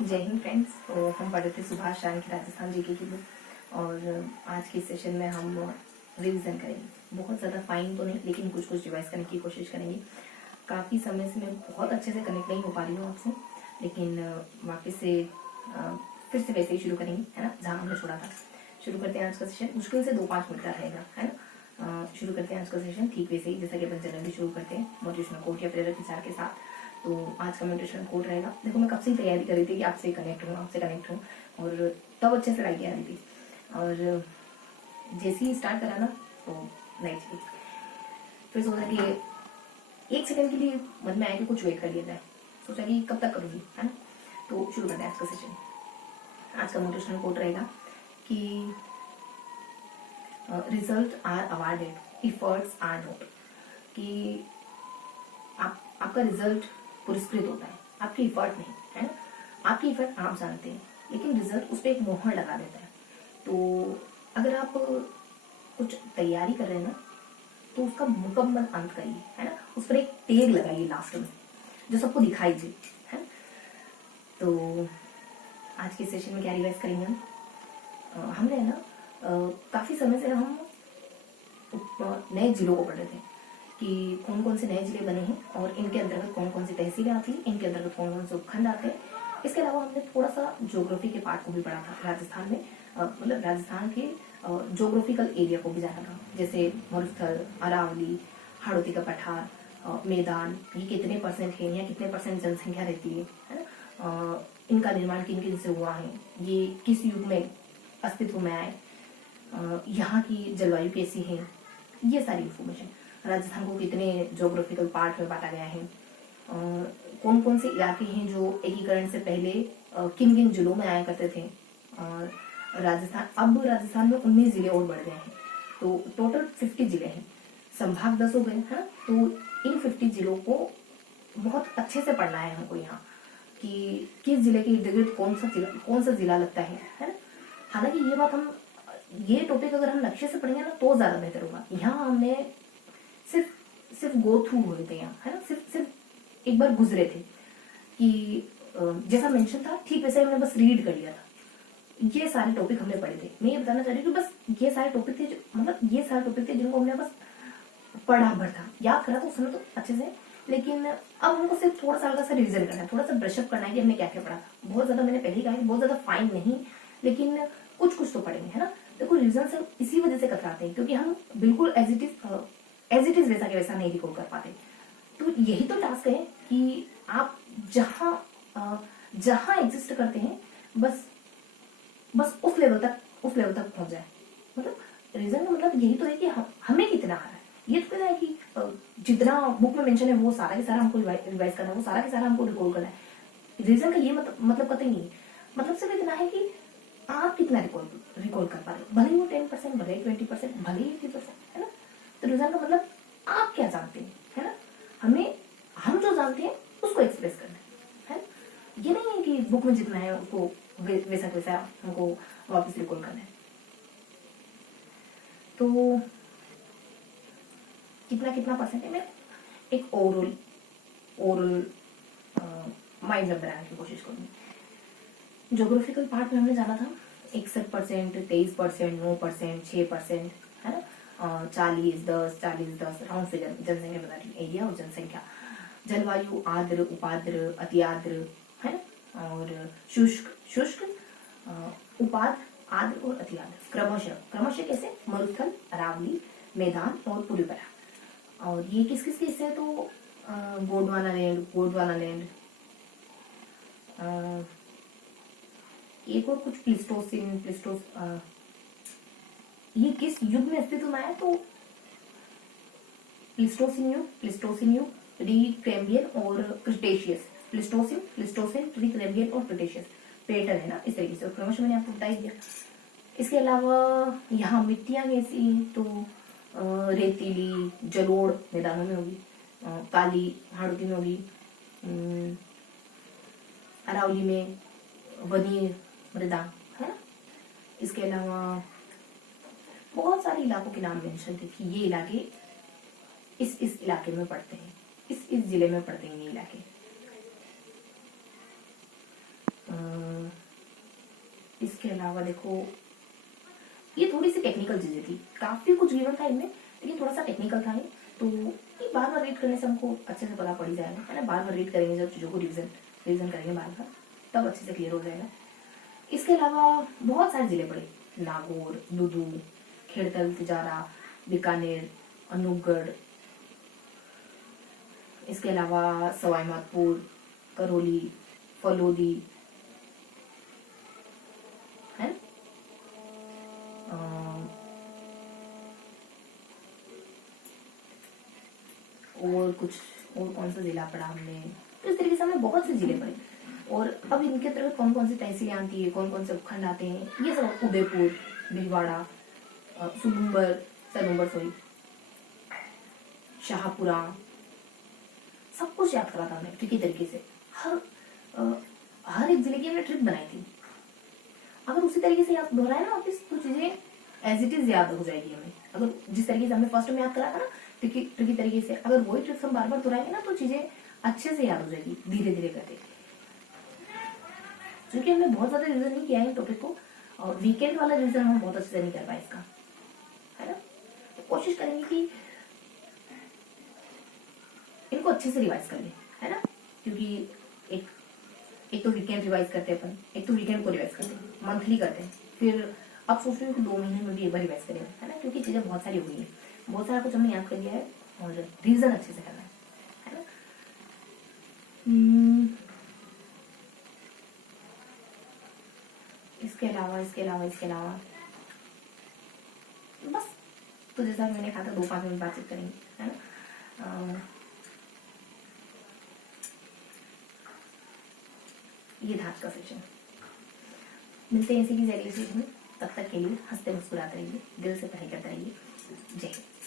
जय हिंद फ्रेंड्स। तो हम पढ़ रहे थे सुभाष रानी की राजस्थान जीके की बुक, और आज के सेशन में हम रिवीजन करेंगे। बहुत ज़्यादा फाइन तो नहीं, लेकिन कुछ कुछ रिवाइज करने की कोशिश करेंगे। काफ़ी समय से मैं बहुत अच्छे से कनेक्ट नहीं हो पा रही हूँ आपसे, लेकिन वापस से फिर से वैसे ही शुरू करेंगे, है ना, जहाँ हमने छोड़ा था। शुरू करते हैं आज का सेशन। मुश्किल से 2-5 मिनट का रहेगा, है ना। शुरू करते हैं आज का सेशन ठीक वैसे ही जैसा कि अपन जनरली शुरू करते हैं, मोटिवेशनल कोट या प्रेरक विचार के साथ। तो आज का मोटिवेशनल कोट रहेगा। देखो, मैं कब से ही तैयारी कर रही थी कि आपसे कनेक्ट हूँ, और तब अच्छे से लाइक आ रही थी, और जैसे ही स्टार्ट करा ना तो नहीं चली। फिर सोचा कि 1 सेकंड के लिए मन में आया कि कुछ वेट कर लिया जाए। सोचा कि कब तक करूँगी, है ना। तो शुरू करते हैं आज का सेशन। आज का मोटिवेशनल कोट रहेगा कि result are awarded, efforts are not. कि आपका रिजल्ट पुरस्कृत होता है, आपकी इफर्ट नहीं, है ना। आपकी इफर्ट आप जानते हैं, लेकिन रिजल्ट उस पर एक मोहर लगा देता है। तो अगर आप कुछ तैयारी कर रहे हैं ना, तो उसका मुकम्मल अंत करिए, है ना। उस पर एक टैग लगाइए लास्ट में, जो सबको दिखाई दे, है। तो आज के सेशन में क्या रिवाइज करेंगे हम? हमने ना काफी समय से हम नए जिलों को पढ़ रहे थे कि कौन कौन से नए जिले बने हैं, और इनके अंतर्गत कौन कौन सी तहसीलें आती हैं, इनके अंतर्गत कौन कौन से उपखंड आते हैं। इसके अलावा हमने थोड़ा सा ज्योग्राफी के पार्ट को भी पढ़ा था। राजस्थान में मतलब राजस्थान के ज्योग्राफिकल एरिया को भी जाना था, जैसे मरुस्थल, अरावली, हाड़ौती का पठार, मैदान, ये कितने परसेंट है, यहाँ कितने परसेंट जनसंख्या रहती है ना। इनका निर्माण किन किन से हुआ है, ये किस युग में अस्तित्व में आए, यहाँ की जलवायु कैसी है, ये सारी इंफॉर्मेशन। राजस्थान को कितने ज्योग्राफिकल पार्ट में बांटा गया है, कौन कौन से इलाके हैं जो एकीकरण से पहले किन किन जिलों में आया करते थे। और राजस्थान में 19 जिले और बढ़ गए हैं, तो टोटल 50 जिले हैं। संभाग 10 हो गए हैं। तो इन 50 जिलों को बहुत अच्छे से पढ़ना है हमको यहाँ, कि किस जिले के इर्द गिर्द कौन सा जिला लगता है ना। हालांकि ये टॉपिक अगर हम लक्ष्य से पढ़ेंगे ना तो ज्यादा बेहतर होगा। यहाँ हमने सिर्फ गो थ्रू हुए थे यहाँ, है ना। सिर्फ एक बार गुजरे थे कि जैसा मेंशन था ठीक वैसे हमने बस रीड कर लिया था। ये सारे टॉपिक हमने पढ़े थे। मैं ये बताना चाह रही हूँ कि बस ये सारे टॉपिक थे ये सारे टॉपिक थे जिनको हमने बस पढ़ा भर था, याद करा तो उसमें तो अच्छे से, लेकिन अब हमको सिर्फ थोड़ा सा हल्का सा रिविजन करना है, थोड़ा सा ब्रशअप करना है कि हमने क्या क्या पढ़ा था। बहुत ज्यादा मैंने पहले कहा कि बहुत ज्यादा फाइन नहीं, लेकिन कुछ कुछ तो पढ़ेंगे, है ना। देखो, रिविजन से इसी वजह से कतराते हैं क्योंकि हम बिल्कुल एज इट इज वैसा के वैसा नहीं रिकॉल कर पाते। तो यही तो टास्क है कि आप जहां एग्जिस्ट करते हैं बस उस लेवल तक पहुंच जाए। मतलब रीजन का मतलब यही तो है कि हमें कितना आ रहा है। ये तो है कि जितना बुक में मेंशन है वो सारा के सारा हमको रिवाइज करना है, वो सारा के सारा हमको रिकॉल करना है। रीजन का ये मतलब कतई नहीं है। मतलब सिर्फ इतना है कि आप कितना रिकॉल कर पा रहे हो, भले ही वो 10%, भले ही 20%, भले ही 80%, है ना। तो रिजन का मतलब आप क्या जानते हैं, है ना। हम जो जानते हैं उसको एक्सप्रेस करना है। ये नहीं है कि बुक में जितना है उसको वैसा वैसा हमको वापस रिकॉल करना है। तो कितना परसेंट है, मैं एक ओरल माइंड में बनाने की कोशिश करूंगी। ज्योग्राफिकल पार्ट में हमने जाना था 61%, 23%, 9%, 6%, है ना। 40, 10, 10 राउंड फिगर जनसंख्या बता रही, एरिया और जनसंख्या। जलवायु आर्द्र, उपाद्र, अति आर्द्र, है ना। और शुष्क, उपाद्र, आर्द्र और अति आर्द्र क्रमशः कैसे? मरुस्थल, अरावली, मैदान और पुलिपरा। और ये किस किस हिस्से है? तो गोंडवाना लैंड, एक और कुछ प्लिस्टोसिन, ये किस युग में अस्तित्व में आया? तो प्लिस्टोसिन युग, प्रीकैम्ब्रियन और क्रिटेशियस। प्लिस्टोसिन, प्रीकैम्ब्रियन और क्रिटेशियस पैटर्न है ना, इस तरीके से। क्रमशः मैंने आपको बता ही दिया। इसके अलावा यहाँ मिट्टियां कैसी हैं? तो रेतीली, जलोढ़ मैदानों में होगी, काली हाड़ौती में होगी, अरावली में वनी मृदा, है ना। इसके अलावा बहुत सारे इलाकों के नाम मेंशन थे कि ये इलाके इस इलाके में पड़ते हैं, इस जिले में पड़ते हैं ये इलाके। इसके अलावा देखो, ये थोड़ी सी टेक्निकल चीजें थी, काफी कुछ गिवन था इनमें, लेकिन थोड़ा सा टेक्निकल था ये, तो ये बार बार रीड करने से हमको अच्छे से पता पड़ ही जाएगा, है ना। बार बार रीड करेंगे जब चीजों को रिविजन करेंगे बार बार, तब अच्छे से क्लियर हो जाएगा। इसके अलावा बहुत सारे जिले पड़े, नागौर, लुधु, खेड़तल, तिजारा, बीकानेर, अनूपगढ़, इसके अलावा सवाई माधोपुर, करौली, फलोदी, है ना? और कुछ और कौन सा जिला पढ़ा हमने, तो इस तरीके से हमने बहुत से जिले पढ़े। और अब इनके अंतर्गत कौन कौन सी तहसीलें आती है, कौन कौन से उपखंड आते हैं, ये सब उदयपुर, भीलवाड़ा, सनूबर सॉरी, शाहपुरा, सब कुछ याद करा था हमने ट्रिकी तरीके से। हर एक जिले की हमने ट्रिक बनाई थी। अगर उसी तरीके से याद दोहराए ना वापिस, तो चीजें एज इट इज याद हो जाएगी हमें। अगर जिस तरीके से हमने फर्स्ट में याद करा था ना ट्रिकी तरीके से, अगर वही ट्रिक्स हम बार बार दोहराएंगे ना, तो चीजें अच्छे से याद हो जाएगी धीरे धीरे करके। क्योंकि हमने बहुत ज्यादा रिविजन नहीं किया है टॉपिक को, और वीकेंड वाला रिविजन हम बहुत अच्छे से नहीं कर पाए इसका, है ना। तो कोशिश करेंगे कि इनको अच्छे से रिवाइज कर ले, है ना। क्योंकि एक तो वीकेंड रिवाइज करते हैं अपन, एक तो वीकेंड को रिवाइज करते हैं, मंथली करते हैं, फिर अब सोच रही हूँ कि 2 महीने में भी एक बार रिवाइज करेंगे, है ना। क्योंकि चीजें बहुत सारी हो गई है, बहुत सारा कुछ हमने याद कर लिया है, और रिविजन अच्छे से करना है ना। इसके अलावा बस, तो जैसा मैंने कहा था 2-5 मिनट बातचीत करेंगे, है ना। ये था आज का सेशन। मिलते हैं इसी की अगले सेशन में, तब तक के लिए हंसते मुस्कुराते रहिए, दिल से पढ़ाई करते रहिए। जय हिंद।